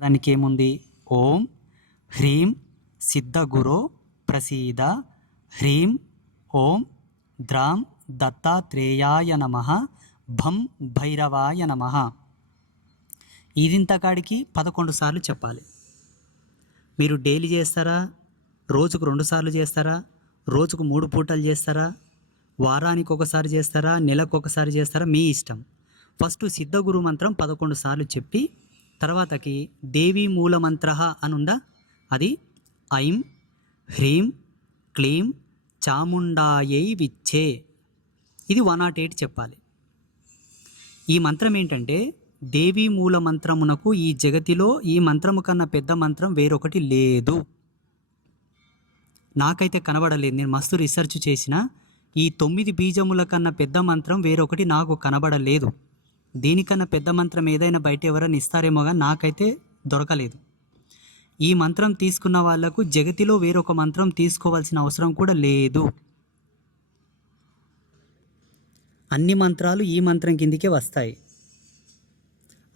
దానికి ఏముంది? ఓం హ్రీం సిద్ధగురో ప్రసీద హ్రీం ఓం ద్రాం దత్తాత్రేయాయ నమః భం భైరవాయ నమః. ఇదింతకాడికి 11 సార్లు చెప్పాలి. మీరు డైలీ చేస్తారా, రోజుకు 2 సార్లు చేస్తారా, రోజుకు 3 పూటలు చేస్తారా, వారానికి ఒకసారి చేస్తారా, నెలకు ఒకసారి చేస్తారా, మీ ఇష్టం. ఫస్ట్ సిద్ధగురు మంత్రం 11 సార్లు చెప్పి తర్వాతకి దేవీ మూల మంత్ర అని ఉందా, అది ఐం హ్రీం క్లీం చాముండాయై విచ్చే, ఇది 108 చెప్పాలి. ఈ మంత్రం ఏంటంటే దేవీ మూల మంత్రమునకు ఈ జగతిలో ఈ మంత్రము కన్నా పెద్ద మంత్రం వేరొకటి లేదు. నాకైతే కనబడలేదు. నేను మస్తు రీసెర్చ్ చేసిన ఈ 9 బీజముల కన్నా పెద్ద మంత్రం వేరొకటి నాకు కనబడలేదు. దీనికన్నా పెద్ద మంత్రం ఏదైనా బయట ఎవరైనా ఇస్తారేమో కానీ నాకైతే దొరకలేదు. ఈ మంత్రం తీసుకున్న వాళ్లకు జగతిలో వేరొక మంత్రం తీసుకోవాల్సిన అవసరం కూడా లేదు. అన్ని మంత్రాలు ఈ మంత్రం కిందికే వస్తాయి.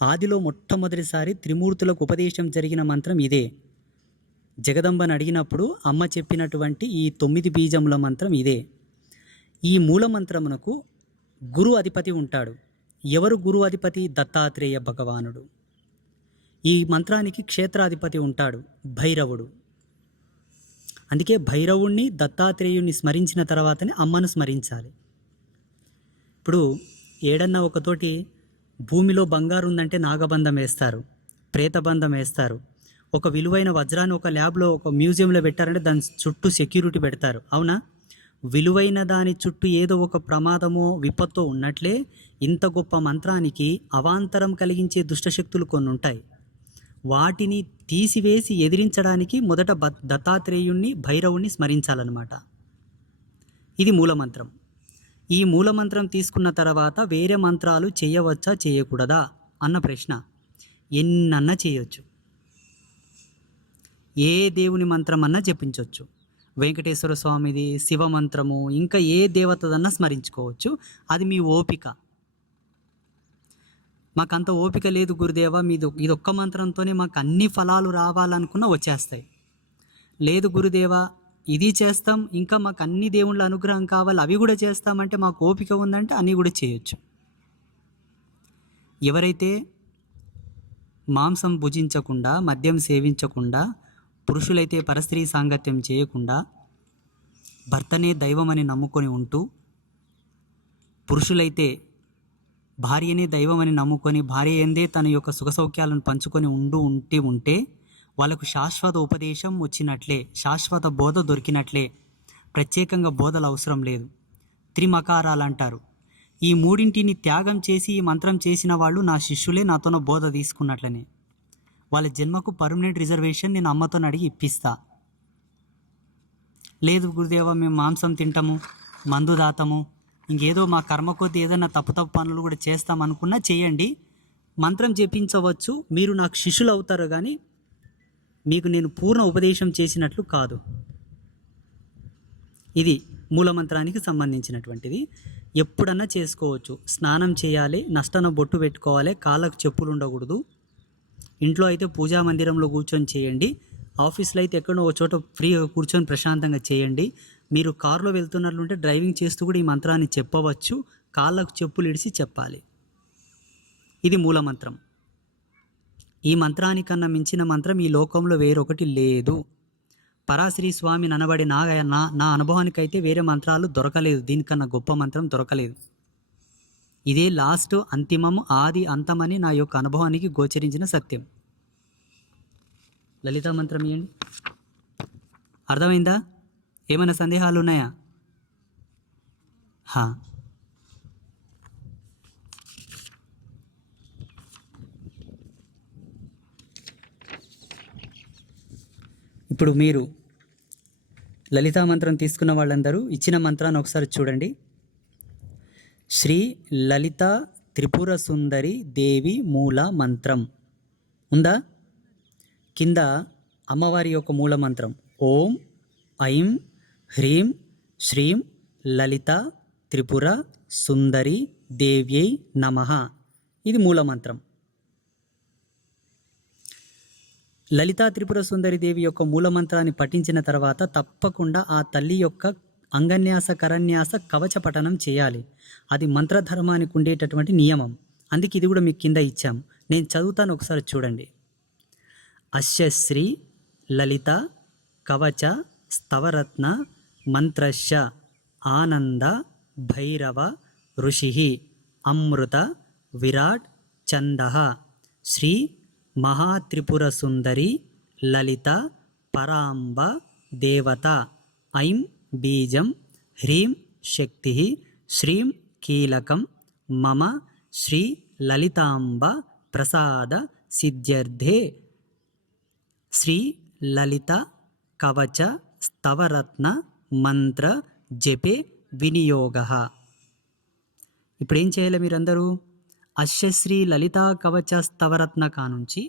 ఆదిలో మొట్టమొదటిసారి త్రిమూర్తులకు ఉపదేశం జరిగిన మంత్రం ఇదే. జగదంబను అడిగినప్పుడు అమ్మ చెప్పినటువంటి ఈ 9 బీజముల మంత్రం ఇదే. ఈ మూల మంత్రమునకు గురు అధిపతి ఉంటాడు. ఎవరు గురు అధిపతి? దత్తాత్రేయ భగవానుడు. ఈ మంత్రానికి క్షేత్రాధిపతి ఉంటాడు, భైరవుడు. అందుకే భైరవుణ్ణి దత్తాత్రేయుణ్ణి స్మరించిన తర్వాతనే అమ్మను స్మరించాలి. ఇప్పుడు ఏడన్నా ఒకతోటి భూమిలో బంగారు ఉందంటే నాగబంధం వేస్తారు, ప్రేతబంధం వేస్తారు. ఒక విలువైన వజ్రాన్ని ఒక ల్యాబ్లో ఒక మ్యూజియంలో పెట్టారంటే దాని చుట్టూ సెక్యూరిటీ పెడతారు, అవునా? విలువైన దాని చుట్టూ ఏదో ఒక ప్రమాదమో విపత్తు ఉన్నట్లే ఇంత గొప్ప మంత్రానికి అవాంతరం కలిగించే దుష్టశక్తులు కొన్ని ఉంటాయి. వాటిని తీసివేసి ఎదిరించడానికి మొదట దత్తాత్రేయుణ్ణి భైరవుణ్ణి స్మరించాలన్నమాట. ఇది మూలమంత్రం. ఈ మూలమంత్రం తీసుకున్న తర్వాత వేరే మంత్రాలు చేయవచ్చా చేయకూడదా అన్న ప్రశ్న. ఎన్నన్నా చేయొచ్చు, ఏ దేవుని మంత్రం అన్నా జపించవచ్చు. వెంకటేశ్వర స్వామిది, శివ మంత్రము, ఇంకా ఏ దేవతదన్నా స్మరించుకోవచ్చు. అది మీ ఓపిక. మాకంత ఓపిక లేదు గురుదేవ, ఇదొక్క మంత్రంతోనే మాకు అన్ని ఫలాలు రావాలనుకున్నా వచ్చేస్తాయి. లేదు గురుదేవ, ఇది చేస్తాం, ఇంకా మాకు అన్ని దేవుళ్ళ అనుగ్రహం కావాలి, అవి కూడా చేస్తామంటే మాకు ఓపిక ఉందంటే అన్నీ కూడా చేయొచ్చు. ఎవరైతే మాంసం భుజించకుండా, మద్యం సేవించకుండా, పురుషులైతే పరస్త్రీ సాంగత్యం చేయకుండా, భర్తనే దైవమని నమ్ముకొని ఉంటూ, పురుషులైతే భార్యనే దైవమని నమ్ముకొని భార్య ఎందే తన యొక్క సుఖసౌఖ్యాలను పంచుకొని ఉంటే వాళ్ళకు శాశ్వత ఉపదేశం వచ్చినట్లే, శాశ్వత బోధ దొరికినట్లే. ప్రత్యేకంగా బోధలు అవసరం లేదు. త్రిమకారాలు అంటారు. ఈ మూడింటిని త్యాగం చేసి ఈ మంత్రం చేసిన వాళ్ళు నా శిష్యులే, నాతోన బోధ తీసుకున్నట్లనే. వాళ్ళ జన్మకు పర్మనెంట్ రిజర్వేషన్ నేను అమ్మతో అడిగి ఇప్పిస్తా. లేదు గురుదేవ, మేము మాంసం తింటాము, మందు దాతాము, ఇంకేదో మా కర్మ కొద్దీ ఏదైనా తప్పు పనులు కూడా చేస్తామనుకున్నా చేయండి, మంత్రం జపించవచ్చు, మీరు నాకు శిష్యులు అవుతారు, కానీ మీకు నేను పూర్ణ ఉపదేశం చేసినట్లు కాదు. ఇది మూలమంత్రానికి సంబంధించినటువంటిది. ఎప్పుడన్నా చేసుకోవచ్చు. స్నానం చేయాలి, నష్టన బొట్టు పెట్టుకోవాలి, కాళ్ళకు చెప్పులు ఉండకూడదు. ఇంట్లో అయితే పూజా మందిరంలో కూర్చొని చేయండి. ఆఫీస్లో అయితే ఎక్కడో ఒక చోట ఫ్రీగా కూర్చొని ప్రశాంతంగా చేయండి. మీరు కారులో వెళ్తున్నట్లుంటే డ్రైవింగ్ చేస్తూ కూడా ఈ మంత్రాన్ని చెప్పవచ్చు. కాళ్ళకు చెప్పులు ఇడిచి చెప్పాలి. ఇది మూలమంత్రం. ఈ మంత్రానికన్నా మించిన మంత్రం ఈ లోకంలో వేరొకటి లేదు. పరాశ్రీ స్వామి ననబడి నా అనుభవానికైతే వేరే మంత్రాలు దొరకలేదు, దీనికన్నా గొప్ప మంత్రం దొరకలేదు. ఇదే లాస్ట్, అంతిమము, ఆది అంతమని నా యొక్క అనుభవానికి గోచరించిన సత్యం. లలితా మంత్రం ఇవ్వండి. అర్థమైందా? ఏమైనా సందేహాలు ఉన్నాయా? ఇప్పుడు మీరు లలితా మంత్రం తీసుకున్న వాళ్ళందరూ ఇచ్చిన మంత్రాన్ని ఒకసారి చూడండి. శ్రీ లలిత త్రిపుర సుందరి దేవి మూల మంత్రం ఉందా? కింద అమ్మవారి యొక్క మూల మంత్రం ఓం ఐం హ్రీం శ్రీం లలిత త్రిపుర సుందరి దేవ్యై నమః. ఇది మూల మంత్రం. లలితా త్రిపుర సుందరి దేవి యొక్క మూలమంత్రాన్ని పఠించిన తర్వాత తప్పకుండా ఆ తల్లి యొక్క అంగన్యాస కరన్యాస కవచ పఠనం చేయాలి. అది మంత్రధర్మానికి ఉండేటటువంటి నియమం. అందుకే ఇది కూడా మీకు కింద ఇచ్చాం. నేను చదువుతాను, ఒకసారి చూడండి. అశ్యశ్రీ లలిత కవచ స్తవరత్న మంత్రశ్య ఆనంద భైరవ ఋషి అమృత విరాట్ చందః శ్రీ మహాత్రిపుర సుందరి లలిత పరాంబ దేవత ఐం బీజం హ్రీం శక్తి శ్రీం కీలకం మమ శ్రీ లలితాంబ ప్రసాద సిద్ధ్యర్థే శ్రీ లలిత కవచ స్తవరత్న మంత్ర జపే వినియోగః. ఇప్పుడు ఏం చేయాలి మీరందరూ? అశ్యశ్రీ లలితా కవచ స్తవరత్న కానుంచి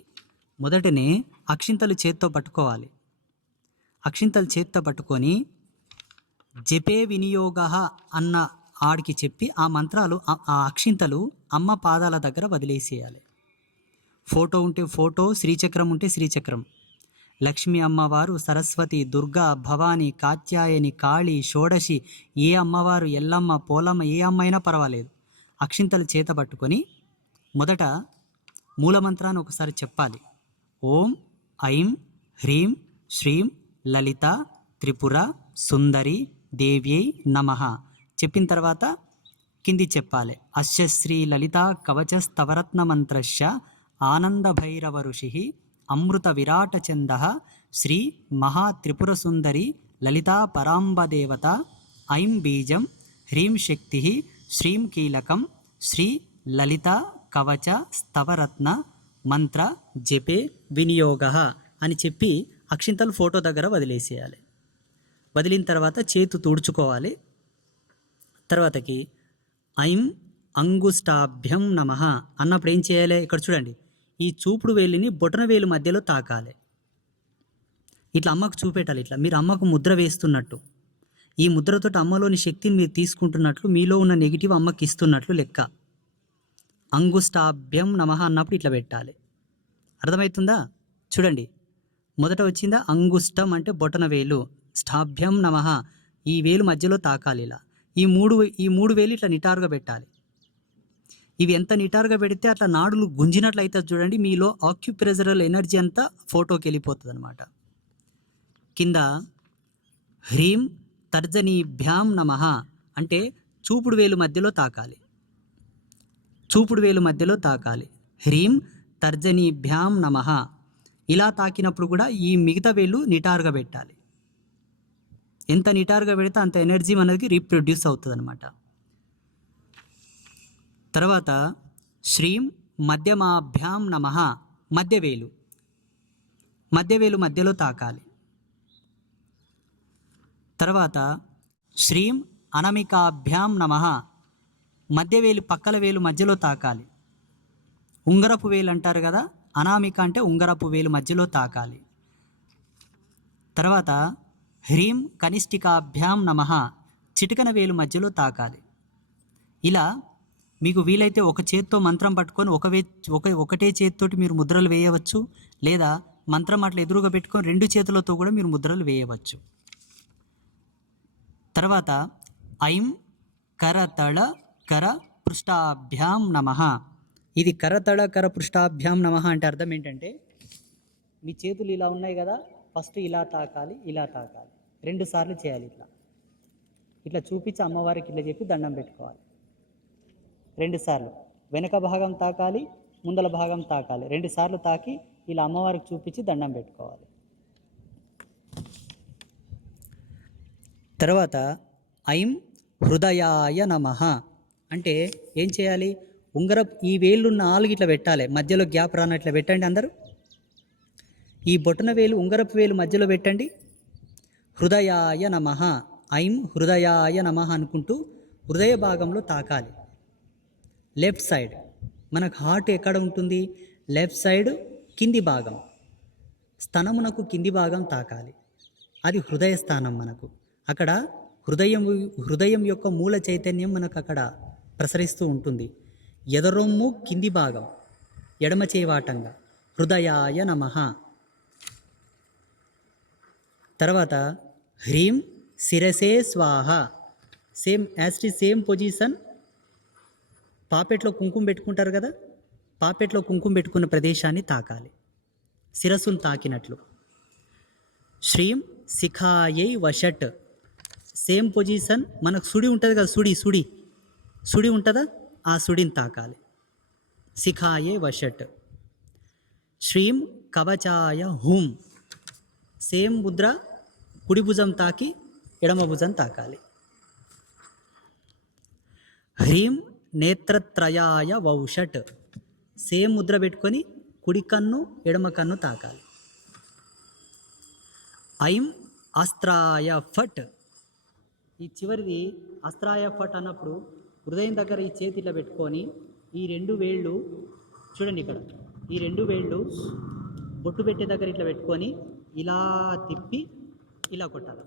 మొదటనే అక్షింతలు చేత్తో పట్టుకోవాలి. అక్షింతలు చేత్తో పట్టుకొని జపే వినియోగః అన్న ఆడికి చెప్పి ఆ మంత్రాలు ఆ అక్షింతలు అమ్మ పాదాల దగ్గర వదిలేసేయాలి. ఫోటో ఉంటే ఫోటో, శ్రీచక్రం ఉంటే శ్రీచక్రం, లక్ష్మీ అమ్మవారు, సరస్వతి, దుర్గా, భవాని, కాత్యాయని, కాళీ, షోడశి, ఏ అమ్మవారు, ఎల్లమ్మ, పోలమ్మ, ఏ అమ్మ అయినా పర్వాలేదు. అక్షింతలు చేత పట్టుకొని మొదట మూలమంత్రాన్ని ఒకసారి చెప్పాలి. ఓం ఐం హ్రీం శ్రీం లలిత త్రిపుర సుందరి దేవ్యై నమః చెప్పిన తర్వాత కింది చెప్పాలి. అశ్యశ్రీ లలిత కవచ స్తవరత్న మంత్రశ్య ఆనంద భైరవ ఋషి అమృత విరాట చందః శ్రీ మహాత్రిపుర సుందరి లలితా పరాంబ దేవత ఐం బీజం హ్రీం శక్తి శ్రీం కీలకం శ్రీ లలిత కవచ స్తవరత్న మంత్ర జపే వినియోగః అని చెప్పి అక్షింతలు ఫోటో దగ్గర వదిలేసేయాలి. వదిలిన తర్వాత చేతు తుడుచుకోవాలి. తర్వాతకి ఐం అంగుష్టాభ్యం నమః అన్నప్పుడు ఏం చేయాలి? ఇక్కడ చూడండి, ఈ చూపుడు వేలిని బొటన వేలు మధ్యలో తాకాలి. ఇట్లా అమ్మకు చూపెట్టాలి. ఇట్లా మీరు అమ్మకు ముద్ర వేస్తున్నట్టు, ఈ ముద్రతో అమ్మలోని శక్తిని మీరు తీసుకుంటున్నట్లు, మీలో ఉన్న నెగిటివ్ అమ్మకి ఇస్తున్నట్లు లెక్క. అంగుష్టాభ్యం నమః అన్నప్పుడు ఇట్లా పెట్టాలి. అర్థమవుతుందా? చూడండి, మొదట వచ్చిందా అంగుష్టం అంటే బొటన వేలు, స్టాభ్యం నమః ఈ వేలు మధ్యలో తాకాలి. ఇలా ఈ మూడు వేలు ఇట్లా నిటారుగా పెట్టాలి. ఇవి ఎంత నిటారుగా పెడితే అట్లా నాడులు గుంజినట్లయితే చూడండి, మీలో ఆక్యుప్రెజరల్ ఎనర్జీ అంతా ఫోటోకి వెళ్ళిపోతుంది అనమాట. కింద హ్రీం తర్జనీభ్యాం నమః అంటే చూపుడు వేలు మధ్యలో తాకాలి. చూపుడు వేలు మధ్యలో తాకాలి. హ్రీం తర్జనీభ్యాం నమః ఇలా తాకినప్పుడు కూడా ఈ మిగతా వేలు నిటారుగా పెట్టాలి. ఎంత నిటారుగా పెడితే అంత ఎనర్జీ మనకి రీప్రొడ్యూస్ అవుతుంది అనమాట. తర్వాత శ్రీం మధ్యమాభ్యాం నమః మధ్యవేలు మధ్యలో తాకాలి. తర్వాత శ్రీం అనమికాభ్యాం నమః మధ్యవేలు పక్కల వేలు మధ్యలో తాకాలి. ఉంగరపు వేలు అంటారు కదా, అనామిక అంటే ఉంగరపు వేలు మధ్యలో తాకాలి. తర్వాత హ్రీం కనిష్ఠికాభ్యాం నమః చిటికన వేలు మధ్యలో తాకాలి. ఇలా మీకు వీలైతే ఒక చేత్తో మంత్రం పట్టుకొని ఒకటే చేతితోటి మీరు ముద్రలు వేయవచ్చు, లేదా మంత్రం అట్లా ఎదురుగా పెట్టుకొని రెండు చేతులతో కూడా మీరు ముద్రలు వేయవచ్చు. తర్వాత ఐం కరతళ కర పృష్ఠాభ్యాం నమః ఇది కరతళ కర పృష్ఠాభ్యాం నమః అంటే అర్థం ఏంటంటే, మీ చేతులు ఇలా ఉన్నాయి కదా, ఫస్ట్ ఇలా తాకాలి, ఇలా తాకాలి, 2 సార్లు చేయాలి. ఇట్లా చూపించి అమ్మవారికి ఇట్లా చెప్పి దండం పెట్టుకోవాలి. 2 సార్లు వెనక భాగం తాకాలి, ముందల భాగం తాకాలి. 2 సార్లు తాకి ఇలా అమ్మవారికి చూపించి దండం పెట్టుకోవాలి. తర్వాత ఐం హృదయాయ నమః అంటే ఏం చేయాలి? ఈ వేళ్ళు 4 ఇట్లా పెట్టాలి, మధ్యలో గ్యాప్ రానట్లా పెట్టండి అందరూ. ఈ బొటన వేలు ఉంగరపు వేలు మధ్యలో పెట్టండి. హృదయాయ నమః ఐం హృదయాయ నమః అనుకుంటూ హృదయ భాగంలో తాకాలి. లెఫ్ట్ సైడ్ మనకు హార్ట్ ఎక్కడ ఉంటుంది? లెఫ్ట్ సైడ్ కింది భాగం, స్తనమునకు కింది భాగం తాకాలి. అది హృదయ స్థానం. మనకు అక్కడ హృదయం యొక్క మూల చైతన్యం మనకు అక్కడ ప్రసరిస్తూ ఉంటుంది. ఎదరొమ్ము కింది భాగం ఎడమ చేవాటంగా హృదయాయ నమః. తర్వాత హ్రీం శిరసే స్వాహ. Same same position. పాపెట్లో కుంకుమ పెట్టుకుంటారు కదా, పాపెట్లో కుంకుమ పెట్టుకున్న ప్రదేశాన్ని తాకాలి, శిరస్సును తాకినట్లు. శ్రీం శిఖాయై వషట్. Same position. మనకు సుడి ఉంటుంది కదా, సుడి ఉంటుందా, ఆ సుడిని తాకాలి, శిఖాయే వషట్. శ్రీం కవచాయ హూం. సేమ్ ముద్ర, కుడి భుజం తాకి ఎడమ భుజం తాకాలి. హ్రీం నేత్రత్రయాయ వౌషట్. సేమ్ ముద్ర పెట్టుకొని కుడి కన్ను ఎడమ కన్ను తాకాలి. ఐం అస్త్రాయ ఫట్. ఈ చివరిది అస్త్రాయ ఫట్ అన్నప్పుడు హృదయం దగ్గర ఈ చేతి ఇట్లా పెట్టుకొని ఈ రెండు వేళ్ళు చూడండి, ఇక్కడ ఈ రెండు వేళ్ళు బొట్టు పెట్టే దగ్గర ఇట్లా పెట్టుకొని ఇలా తిప్పి ఇలా కొట్టాలి.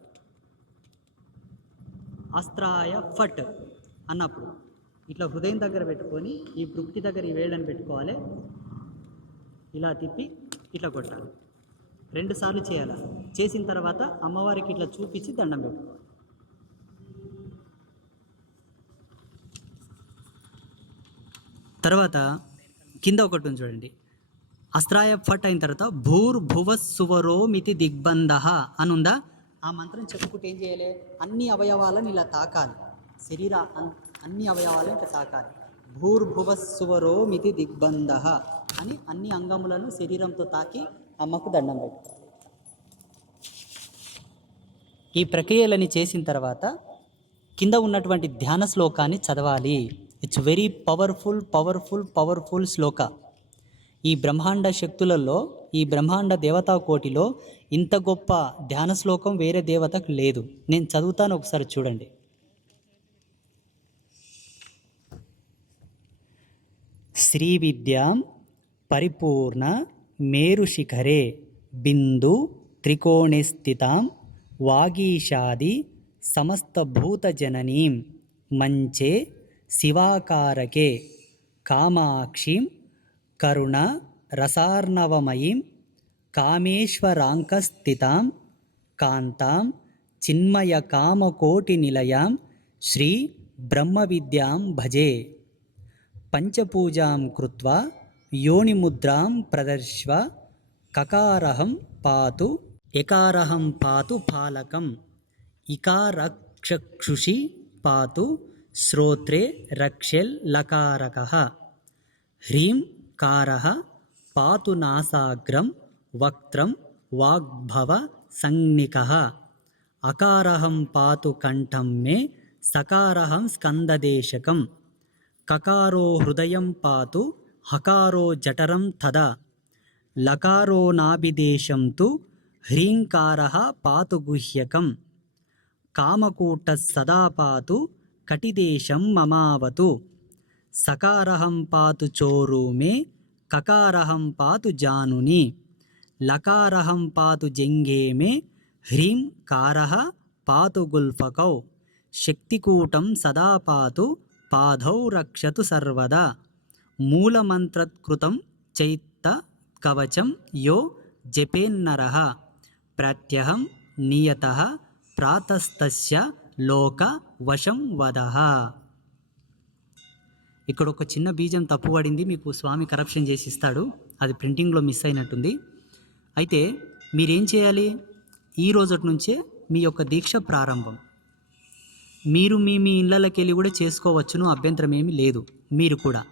అస్త్రాయ ఫట్ అన్నప్పుడు ఇట్లా హృదయం దగ్గర పెట్టుకొని ఈ బృక్టి దగ్గర ఈ వేళ్ళని పెట్టుకోవాలి, ఇలా తిప్పి ఇట్లా కొట్టాలి. 2 సార్లు చేయాలి. చేసిన తర్వాత అమ్మవారికి ఇట్లా చూపించి దండం పెట్టుకోవాలి. తర్వాత కింద ఒకటి ఉంది చూడండి, అస్త్రాయ ఫట్ అయిన తర్వాత భూర్భువస్సువరోమితి దిగ్బంధ అని ఉందా, ఆ మంత్రం చెప్పుకుంటే ఏం చేయాలి, అన్ని అవయవాలను ఇలా తాకాలి, అన్ని అవయవాలను ఇట్లా తాకాలి. భూర్భువస్సువరోమితి దిగ్బంధ అని అన్ని అంగములను శరీరంతో తాకి అమ్మకు దండం పెట్టుకోవాలి. ఈ ప్రక్రియలని చేసిన తర్వాత కింద ఉన్నటువంటి ధ్యాన శ్లోకాన్ని చదవాలి. ఇట్స్ వెరీ పవర్ఫుల్ శ్లోక. ఈ బ్రహ్మాండ శక్తులలో, ఈ బ్రహ్మాండ దేవతా కోటిలో ఇంత గొప్ప ధ్యాన శ్లోకం వేరే దేవతకు లేదు. నేను చదువుతాను, ఒకసారి చూడండి. శ్రీ విద్యాం పరిపూర్ణ మేరుశిఖరే బిందు త్రికోణే స్థితాం వాగీషాది సమస్తభూతజననీం మంచే శివాకారకే కామాక్షిం కరుణ రసార్ణవమయీం కామేశ్వరాంకస్థితాం కాంతాం చిన్మయ కామకోటి నిలయాం శ్రీ బ్రహ్మ విద్యాం భజే. పంచపూజాం కృత్వా యోనిముద్రాం ప్రదర్శ్వ కకారహం పాతు ఎకారహం పాతు పాలకం ఇకారక్షక్షుషి పాతు శ్రోత్రే రక్షెల్ లకారకః హ్రీం కారః పాతు నాసాగ్రం వక్త్రం వాగ్భవ సంజ్ఞికః అకారహం పాతు కంఠం మే సకారహం స్కందదేశకం కకారో హృదయం పాతు హకారో జఠరం తదా లకారో నాభిదేశం తు హ్రీంకారః పాతు గుహ్యకం కామకూటః సదా పాతు కటిదేశం మమావతు సకారహం పాతు చోరు మే కకారహం పాతు జానుని లకారహం పాతు జంఘే మే హ్రీం కారః పాతు గుల్ఫకౌ శక్తికూటం సదా పాతు పాదౌ రక్షతు సర్వదా మూలమంత్రకృతం చైత్త కవచం యో జపేన్నరః ప్రత్యహం నియతః ప్రాతస్తస్య లోక వశం వదః. ఇక్కడ ఒక చిన్న బీజం తప్పు పడింది, మీకు స్వామి కరప్షన్ చేసి ఇస్తాడు, అది ప్రింటింగ్లో మిస్ అయినట్టుంది. అయితే మీరేం చేయాలి, ఈ రోజటి నుంచే మీ యొక్క దీక్ష ప్రారంభం. మీరు మీ ఇళ్ళకి వెళ్ళి కూడా చేసుకోవచ్చును, అభ్యంతరం ఏమీ లేదు. మీరు కూడా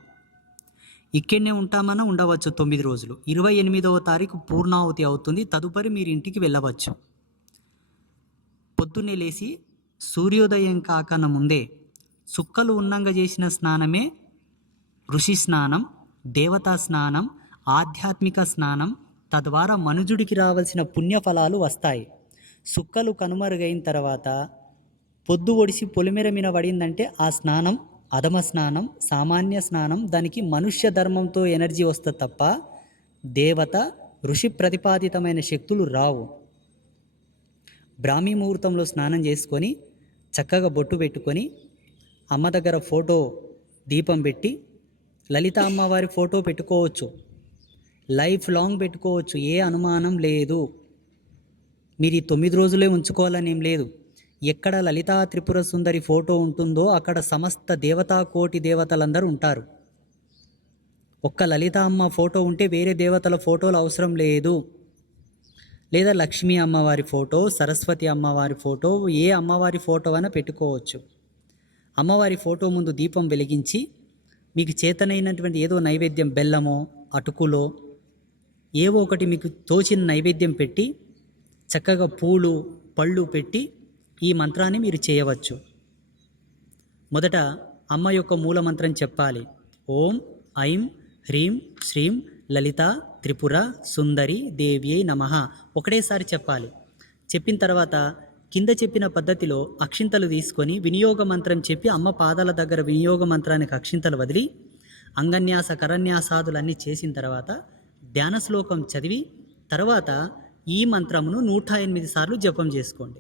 ఇక్కడనే ఉంటామన్నా ఉండవచ్చు 9 రోజులు. 28వ తారీఖు పూర్ణాహుతి అవుతుంది. తదుపరి మీరు ఇంటికి వెళ్ళవచ్చు. పొద్దున్నే లేచి సూర్యోదయం కాకన ముందే సుక్కలు ఉన్నంగా చేసిన స్నానమే ఋషి స్నానం, దేవతా స్నానం, ఆధ్యాత్మిక స్నానం. తద్వారా మనుజుడికి రావాల్సిన పుణ్యఫలాలు వస్తాయి. సుక్కలు కనుమరుగైన తర్వాత పొద్దు ఒడిసి పొలిమేర మీద పడిందంటే ఆ స్నానం అధమ స్నానం, సామాన్య స్నానం. దానికి మనుష్య ధర్మంతో ఎనర్జీ వస్తుంది తప్ప దేవత ఋషి ప్రతిపాదితమైన శక్తులు రావు. బ్రాహ్మీ ముహూర్తంలో స్నానం చేసుకొని చక్కగా బొట్టు పెట్టుకొని అమ్మ దగ్గర ఫోటో దీపం పెట్టి, లలిత అమ్మవారి ఫోటో పెట్టుకోవచ్చు, లైఫ్ లాంగ్ పెట్టుకోవచ్చు, ఏ అనుమానం లేదు. మీరు ఈ 9 రోజులే ఉంచుకోవాలని ఏం లేదు. ఎక్కడ లలితా త్రిపుర సుందరి ఫోటో ఉంటుందో అక్కడ సమస్త దేవతా కోటి దేవతలందరూ ఉంటారు. ఒక్క లలిత అమ్మ ఫోటో ఉంటే వేరే దేవతల ఫోటోలు అవసరం లేదు. లేదా లక్ష్మీ అమ్మవారి ఫోటో, సరస్వతి అమ్మవారి ఫోటో, ఏ అమ్మవారి ఫోటో అయినా పెట్టుకోవచ్చు. అమ్మవారి ఫోటో ముందు దీపం వెలిగించి మీకు చేతనైనటువంటి ఏదో నైవేద్యం, బెల్లమో అటుకులో ఏవో ఒకటి మీకు తోచిన నైవేద్యం పెట్టి చక్కగా పూలు పళ్ళు పెట్టి ఈ మంత్రాన్ని మీరు చేయవచ్చు. మొదట అమ్మ యొక్క మూలమంత్రం చెప్పాలి. ఓం ఐం హ్రీం శ్రీం లలిత త్రిపుర సుందరి దేవ్యై నమః ఒకటేసారి చెప్పాలి. చెప్పిన తర్వాత కింద చెప్పిన పద్ధతిలో అక్షింతలు తీసుకొని వినియోగ మంత్రం చెప్పి అమ్మ పాదాల దగ్గర వినియోగ మంత్రానికి అక్షింతలు వదిలి అంగన్యాస కరన్యాసాదులన్నీ చేసిన తర్వాత ధ్యాన శ్లోకం చదివి తర్వాత ఈ మంత్రమును 108 సార్లు జపం చేసుకోండి.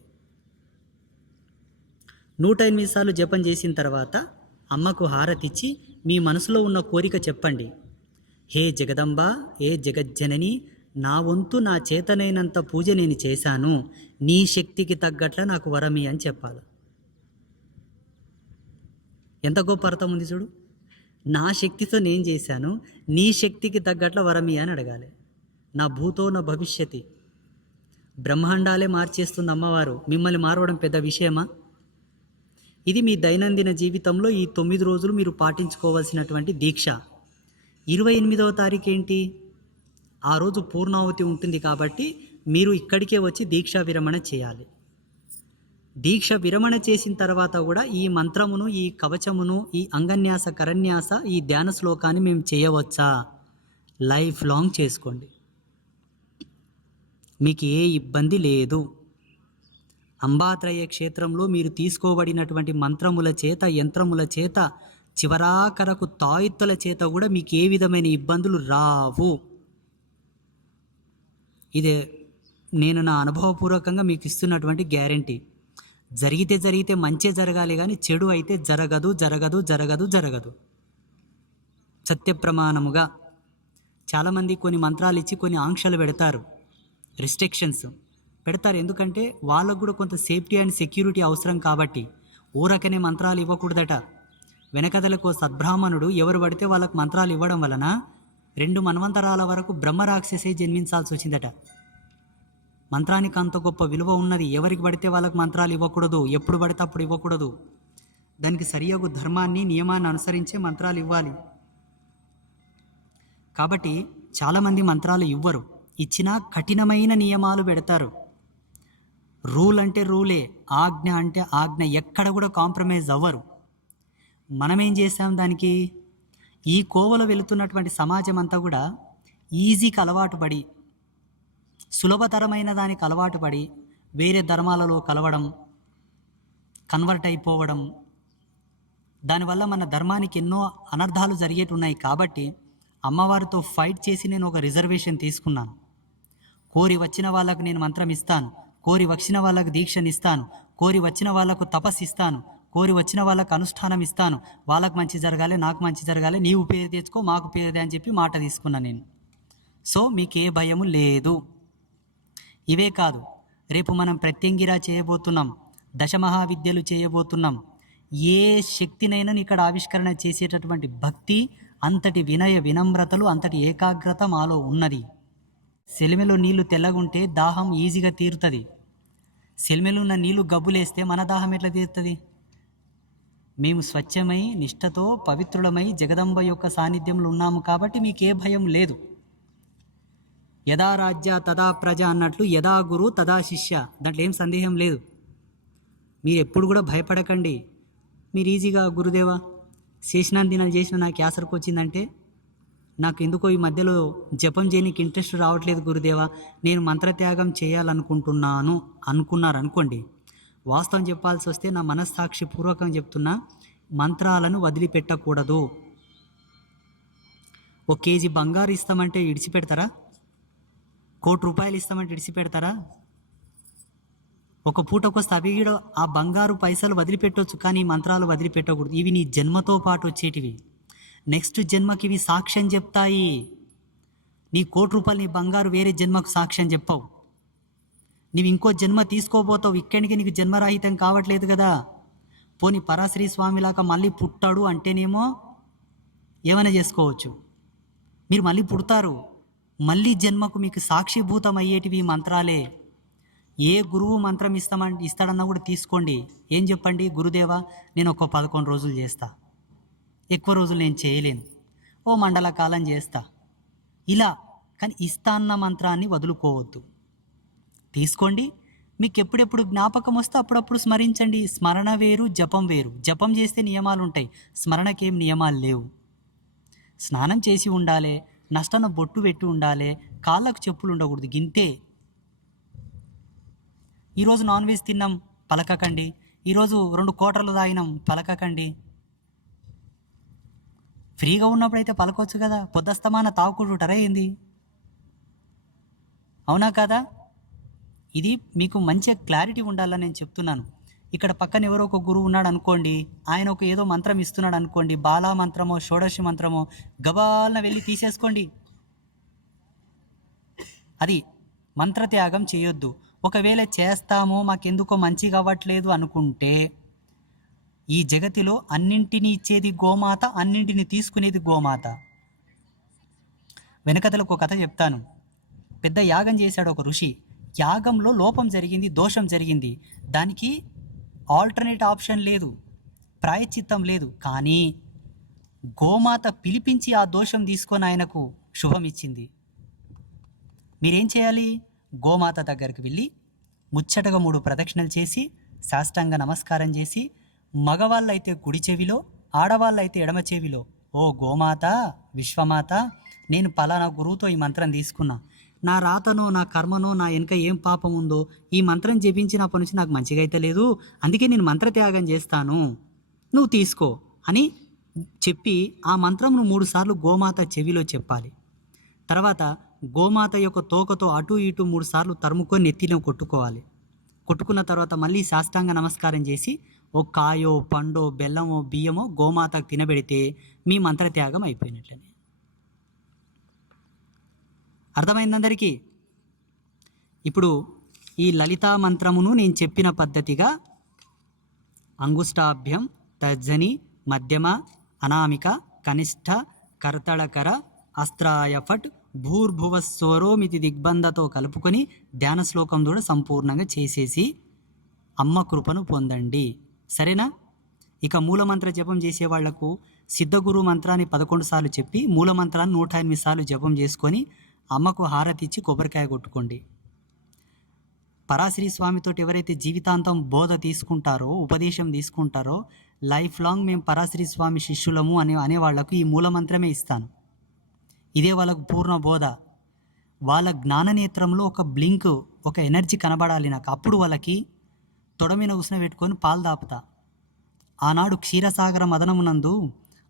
108 సార్లు జపం చేసిన తర్వాత అమ్మకు హారతిచ్చి మీ మనసులో ఉన్న కోరిక చెప్పండి. హే జగదంబ, హే జగజ్జనని, నా వంతు నా చేతనైనంత పూజ నేను చేశాను, నీ శక్తికి తగ్గట్ల నాకు వరమి అని చెప్పాలి. ఎంత గొప్ప అర్థం ఉంది చూడు. నా శక్తితో నేను చేశాను, నీ శక్తికి తగ్గట్ల వరమి అని అడగాలి. నా భూతో నా భవిష్యతి, బ్రహ్మాండాలే మార్చేస్తుంది అమ్మవారు. మిమ్మల్ని మారవడం పెద్ద విషయమా? ఇది మీ దైనందిన జీవితంలో ఈ 9 రోజులు మీరు పాటించుకోవాల్సినటువంటి దీక్ష. 28వ తారీఖు ఏంటి? ఆ రోజు పూర్ణావతి ఉంటుంది కాబట్టి మీరు ఇక్కడికే వచ్చి దీక్షా విరమణ చేయాలి. దీక్ష విరమణ చేసిన తర్వాత కూడా ఈ మంత్రమును, ఈ కవచమును, ఈ అంగన్యాస కరన్యాస, ఈ ధ్యాన శ్లోకాన్ని మేము చేయవచ్చా? లైఫ్ లాంగ్ చేసుకోండి, మీకు ఏ ఇబ్బంది లేదు. అంబాత్రయ క్షేత్రంలో మీరు తీసుకోబడినటువంటి మంత్రముల చేత, యంత్రముల చేత, చివరాకరకు తాయిత్తుల చేత కూడా మీకు ఏ విధమైన ఇబ్బందులు రావు. ఇదే నేను నా అనుభవపూర్వకంగా మీకు ఇస్తున్నటువంటి గ్యారంటీ. జరిగితే మంచి జరగాలి, కానీ చెడు అయితే జరగదు జరగదు జరగదు జరగదు. సత్యప్రమాణముగా. చాలామంది కొన్ని మంత్రాలు ఇచ్చి కొన్ని ఆంక్షలు పెడతారు, రిస్ట్రిక్షన్స్ పెడతారు. ఎందుకంటే వాళ్ళకు కూడా కొంత సేఫ్టీ అండ్ సెక్యూరిటీ అవసరం కాబట్టి. ఊరకనే మంత్రాలు ఇవ్వకూడదట. వెనకదలకు సద్బ్రాహ్మణుడు ఎవరు పడితే వాళ్ళకు మంత్రాలు ఇవ్వడం వలన 2 మన్వంతరాల వరకు బ్రహ్మరాక్షసే జన్మించాల్సి వచ్చిందట. మంత్రానికి అంత గొప్ప విలువ ఉన్నది. ఎవరికి పడితే వాళ్ళకు మంత్రాలు ఇవ్వకూడదు, ఎప్పుడు పడితే అప్పుడు ఇవ్వకూడదు. దానికి సరియగు ధర్మాన్ని, నియమాన్ని అనుసరించే మంత్రాలు ఇవ్వాలి. కాబట్టి చాలామంది మంత్రాలు ఇవ్వరు, ఇచ్చినా కఠినమైన నియమాలు పెడతారు. రూల్ అంటే రూలే, ఆజ్ఞ అంటే ఆజ్ఞ, ఎక్కడ కూడా కాంప్రమైజ్ అవ్వరు. మనమేం చేసాం దానికి? ఈ కోవలో వెళుతున్నటువంటి సమాజం అంతా కూడా ఈజీకి అలవాటు పడి, సులభతరమైన దానికి అలవాటు పడి వేరే ధర్మాలలో కలవడం, కన్వర్ట్ అయిపోవడం, దానివల్ల మన ధర్మానికి ఎన్నో అనర్థాలు జరిగేటున్నాయి. కాబట్టి అమ్మవారితో ఫైట్ చేసి నేను ఒక రిజర్వేషన్ తీసుకున్నాను. కోరి వచ్చిన వాళ్ళకు నేను మంత్రం ఇస్తాను, కోరి వచ్చిన వాళ్ళకు దీక్షనిస్తాను, కోరి వచ్చిన వాళ్ళకు తపస్సు ఇస్తాను, కోరి వచ్చిన వాళ్ళకు అనుష్ఠానం ఇస్తాను. వాళ్ళకు మంచి జరగాలి, నాకు మంచి జరగాలి, నీవు పేరు తెచ్చుకో మాకు పేరుదే అని చెప్పి మాట తీసుకున్నాను నేను. సో మీకు ఏ భయము లేదు. ఇవే కాదు, రేపు మనం ప్రత్యంగిరా చేయబోతున్నాం, దశమహావిద్యలు చేయబోతున్నాం. ఏ శక్తినైనా ఇక్కడ ఆవిష్కరణ చేసేటటువంటి భక్తి, అంతటి వినయ వినమ్రతలు, అంతటి ఏకాగ్రత మాలో ఉన్నది. సెలిమెలో నీళ్లు తెల్లగుంటే దాహం ఈజీగా తీరుతుంది. సెలిమెలో ఉన్న నీళ్లు గబ్బులేస్తే మన దాహం ఎట్లా తీరుతుంది? మేము స్వచ్ఛమై, నిష్ఠతో, పవిత్రులమై జగదంబ యొక్క సాన్నిధ్యంలో ఉన్నాము కాబట్టి మీకు ఏ భయం లేదు. యదా రాజ్య తదా ప్రజ అన్నట్లు యదా గురు తదా శిష్య, దాంట్లో ఏం సందేహం లేదు. మీరు ఎప్పుడు కూడా భయపడకండి. మీరు ఈజీగా గురుదేవా చేసినాను దినాలు చేసిన నాకు యాసరకు వచ్చిందంటే, నాకు ఎందుకో ఈ మధ్యలో జపం చేయడానికి ఇంట్రెస్ట్ రావట్లేదు గురుదేవా, నేను మంత్రత్యాగం చేయాలనుకుంటున్నాను అనుకున్నారనుకోండి, వాస్తవం చెప్పాల్సి వస్తే నా మనస్సాక్షి పూర్వకం చెప్తున్నా, మంత్రాలను వదిలిపెట్టకూడదు. 1 కేజీ బంగారు ఇస్తామంటే ఇడిచిపెడతారా? 1 కోటి రూపాయలు ఇస్తామంటే ఇడిచిపెడతారా? ఒక పూటకు వస్తే అవి కూడా ఆ బంగారు పైసలు వదిలిపెట్టవచ్చు, కానీ ఈ మంత్రాలు వదిలిపెట్టకూడదు. ఇవి నీ జన్మతో పాటు వచ్చేటివి. నెక్స్ట్ జన్మకి ఇవి సాక్ష్యం చెప్తాయి. నీ 1 కోటి రూపాయలు నీ బంగారు వేరే జన్మకు సాక్ష్యం చెప్పవు. నీవు ఇంకో జన్మ తీసుకోబోతావు, ఇక్కడికి నీకు జన్మరాహితం కావట్లేదు కదా. పోని పరాశ్రీ స్వామిలాగా మళ్ళీ పుట్టాడు అంటేనేమో ఏమైనా చేసుకోవచ్చు. మీరు మళ్ళీ పుడతారు, మళ్ళీ జన్మకు మీకు సాక్షిభూతం అయ్యేటివి మంత్రాలే. ఏ గురువు మంత్రం ఇస్తాడన్నా కూడా తీసుకోండి. ఏం చెప్పండి, గురుదేవా నేను ఒక 11 రోజులు చేస్తా, ఎక్కువ రోజులు నేను చేయలేను, ఓ మండల కాలం చేస్తా ఇలా. కానీ ఇస్తా అన్న మంత్రాన్ని వదులుకోవద్దు, తీసుకోండి. మీకు ఎప్పుడెప్పుడు జ్ఞాపకం వస్తే అప్పుడప్పుడు స్మరించండి. స్మరణ వేరు, జపం వేరు. జపం చేస్తే నియమాలు ఉంటాయి, స్మరణకేం నియమాలు లేవు. స్నానం చేసి ఉండాలి, నష్టన బొట్టు పెట్టి ఉండాలి, కాళ్ళకు చెప్పులు ఉండకూడదు, గింతే. ఈరోజు నాన్ వెజ్ తిన్నాం పలకకండి, ఈరోజు 2 కోటర్లు తాగినాం పలకకండి. ఫ్రీగా ఉన్నప్పుడైతే పలకొచ్చు కదా, పొద్దస్తమాన తాగుకుంటుంటారా ఏంది? అవునా కదా? ఇది మీకు మంచిగా క్లారిటీ ఉండాలని నేను చెప్తున్నాను. ఇక్కడ పక్కన ఎవరో ఒక గురువు ఉన్నాడు అనుకోండి, ఆయన ఒక ఏదో మంత్రం ఇస్తున్నాడు అనుకోండి, బాలా మంత్రమో షోడశి మంత్రమో, గబాలన వెళ్ళి తీసేసుకోండి. అది మంత్రత్యాగం చేయొద్దు. ఒకవేళ చేస్తామో మాకెందుకో మంచిగా అవ్వట్లేదు అనుకుంటే, ఈ జగతిలో అన్నింటినీ ఇచ్చేది గోమాత, అన్నింటినీ తీసుకునేది గోమాత. వెనకతలకు ఒక కథ చెప్తాను. పెద్ద యాగం చేశాడు ఒక ఋషి. యాగంలో లోపం జరిగింది, దోషం జరిగింది. దానికి ఆల్టర్నేట్ ఆప్షన్ లేదు, ప్రాయశ్చిత్తం లేదు. కానీ గోమాత పిలిపించి ఆ దోషం తీసుకొని ఆయనకు శుభం ఇచ్చింది. మీరేం చేయాలి? గోమాత దగ్గరికి వెళ్ళి ముచ్చటగా 3 ప్రదక్షిణలు చేసి సాష్టాంగ నమస్కారం చేసి, మగవాళ్ళైతే కుడి చెవిలో, ఆడవాళ్ళైతే ఎడమ చెవిలో, ఓ గోమాత, విశ్వమాత, నేను పలానా గురువుతో ఈ మంత్రం తీసుకున్నా, నా రాతనో నా కర్మనో నా వెనుక ఏం పాపం ఉందో ఈ మంత్రం జపించినప్పటి నుంచి నాకు మంచిగా అయితే లేదు, అందుకే నేను మంత్రత్యాగం చేస్తాను, నువ్వు తీసుకో అని చెప్పి ఆ మంత్రంను 3 సార్లు గోమాత చెవిలో చెప్పాలి. తర్వాత గోమాత యొక్క తోకతో అటు ఇటు 3 సార్లు తరుముకొని నెత్తిలో కొట్టుకోవాలి. కొట్టుకున్న తర్వాత మళ్ళీ సాష్టాంగ నమస్కారం చేసి ఓ కాయో పండో బెల్లమో బియ్యమో గోమాతకు తినబెడితే మీ మంత్రత్యాగం అయిపోయినట్లనే. అర్థమైంది అందరికీ? ఇప్పుడు ఈ లలితా మంత్రమును నేను చెప్పిన పద్ధతిగా అంగుష్టాభ్యం, తర్జని, మధ్యమ, అనామిక, కనిష్ట, కర్తళకర, అస్త్రాయఫట్, భూర్భువస్వరోమితి దిగ్బంధతో కలుపుకొని ధ్యాన శ్లోకం కూడా సంపూర్ణంగా చేసేసి అమ్మ కృపను పొందండి. సరేనా? ఇక మూలమంత్ర జపం చేసే వాళ్లకు సిద్ధగురు మంత్రాన్ని 11 సార్లు చెప్పి మూలమంత్రాన్ని 108 సార్లు జపం చేసుకొని అమ్మకు హారతి ఇచ్చి కొబ్బరికాయ కొట్టుకోండి. పరాశ్రీ స్వామితోటి ఎవరైతే జీవితాంతం బోధ తీసుకుంటారో, ఉపదేశం తీసుకుంటారో, లైఫ్ లాంగ్ మేము పరాశ్రీ స్వామి శిష్యులము అనే వాళ్లకు ఈ మూలమంత్రమే ఇస్తాను. ఇదే వాళ్ళకు పూర్ణ బోధ. వాళ్ళ జ్ఞాననేత్రంలో ఒక బ్లింక్, ఒక ఎనర్జీ కనబడాలి నాకు. అప్పుడు వాళ్ళకి తొడమిన ఉష్ణ పెట్టుకొని పాలు దాపుతా. ఆనాడు క్షీరసాగర మదనమునందు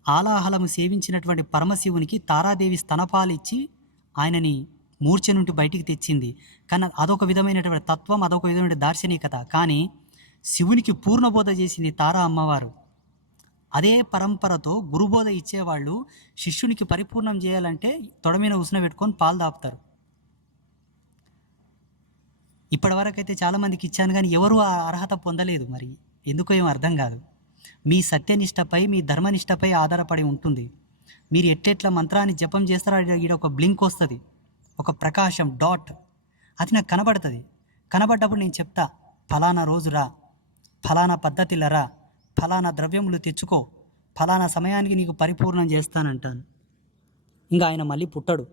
ఆలాహలము సేవించినటువంటి పరమశివునికి తారాదేవి స్తనపాలిచ్చి ఆయనని మూర్ఛ నుండి బయటికి తెచ్చింది. కానీ అదొక విధమైనటువంటి తత్వం, అదొక విధమైన దార్శనికత. కానీ శివునికి పూర్ణబోధ చేసింది తారా అమ్మవారు. అదే పరంపరతో గురుబోధ ఇచ్చేవాళ్ళు శిష్యునికి పరిపూర్ణం చేయాలంటే తొడమిన ఉష్ణ పెట్టుకొని పాలు దాపుతారు. ఇప్పటివరకైతే చాలామందికి ఇచ్చాను, కానీ ఎవరు ఆ అర్హత పొందలేదు. మరి ఎందుకో ఏమో అర్థం కాదు. మీ సత్యనిష్టపై, మీ ధర్మనిష్టపై ఆధారపడి ఉంటుంది. మీరు ఎట్లెట్లా మంత్రాన్ని జపం చేస్తారో ఈడ ఒక బ్లింక్ వస్తుంది, ఒక ప్రకాశం డాట్, అది నాకు కనబడుతుంది. కనబడ్డప్పుడు నేను చెప్తా, ఫలానా రోజు రా, ఫలానా పద్ధతిలో రా, ఫలానా ద్రవ్యములు తెచ్చుకో, ఫలానా సమయానికి నీకు పరిపూర్ణం చేస్తానంటాను. ఇంకా ఆయన మళ్ళీ పుట్టడు.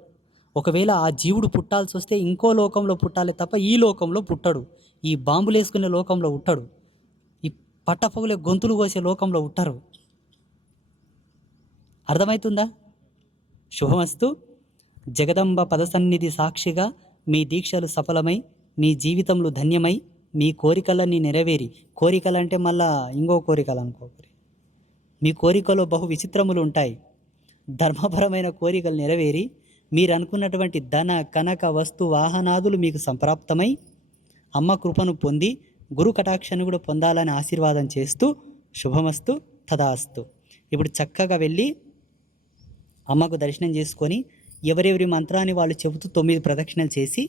ఒకవేళ ఆ జీవుడు పుట్టాల్సి వస్తే ఇంకో లోకంలో పుట్టాలి తప్ప ఈ లోకంలో పుట్టడు. ఈ బాంబులు వేసుకునే లోకంలో పుట్టడు. ఈ పట్టపగులే గొంతులు కోసే లోకంలో పుట్టరు. అర్థమవుతుందా? శుభమస్తు. జగదంబ పదసన్నిధి సాక్షిగా మీ దీక్షలు సఫలమై, మీ జీవితంలో ధన్యమై, మీ కోరికలన్నీ నెరవేరి, కోరికలంటే మళ్ళా ఇంకో కోరికలు అనుకోకరి, మీ కోరికలో బహు విచిత్రములు ఉంటాయి. ధర్మపరమైన కోరికలు నెరవేరి మీరు అనుకున్నటువంటి ధన కనక వస్తు వాహనాదులు మీకు సంప్రాప్తమై అమ్మ కృపను పొంది గురు కటాక్షను కూడా పొందాలని ఆశీర్వాదం చేస్తూ శుభమస్తు, తదాస్తు. ఇప్పుడు చక్కగా వెళ్ళి అమ్మకు దర్శనం చేసుకొని ఎవరెవరి మంత్రాన్ని వాళ్ళు చెబుతూ 9 ప్రదక్షిణలు చేసి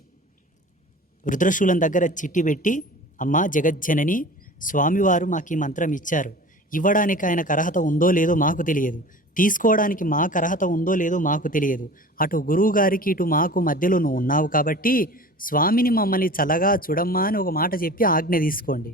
రుద్రశూలం దగ్గర చిట్టి పెట్టి, అమ్మా జగజ్జనని, స్వామివారు మాకు ఈ మంత్రం ఇచ్చారు. ఇవ్వడానికి ఆయనకు అర్హత ఉందో లేదో మాకు తెలియదు, తీసుకోవడానికి మాకు అర్హత ఉందో లేదో మాకు తెలియదు. అటు గురువుగారికి ఇటు మాకు మధ్యలో నువ్వు ఉన్నావు కాబట్టి స్వామిని మమ్మల్ని చల్లగా చూడమ్మా అని ఒక మాట చెప్పి ఆజ్ఞ తీసుకోండి.